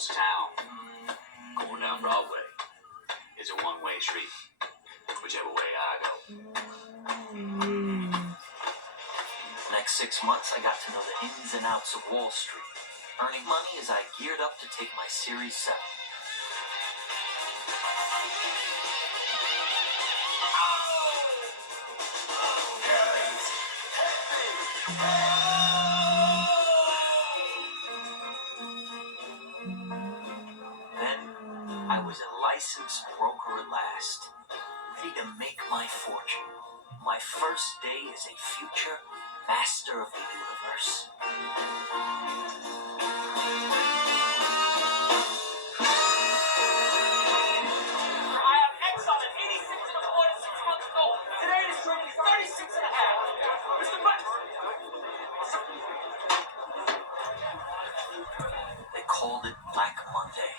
across town, going down Broadway. It's a one-way street, whichever way I go. Next 6 months, I got to know the ins and outs of Wall Street, earning money as I geared up to take my Series 7. Then, I was a licensed broker at last, ready to make my fortune. My first day as a future master of the universe. I have Exxon at 86 and a quarter, 6 months gold. Today it is trading 36 and a half. Mr. Button. They called it Black Monday.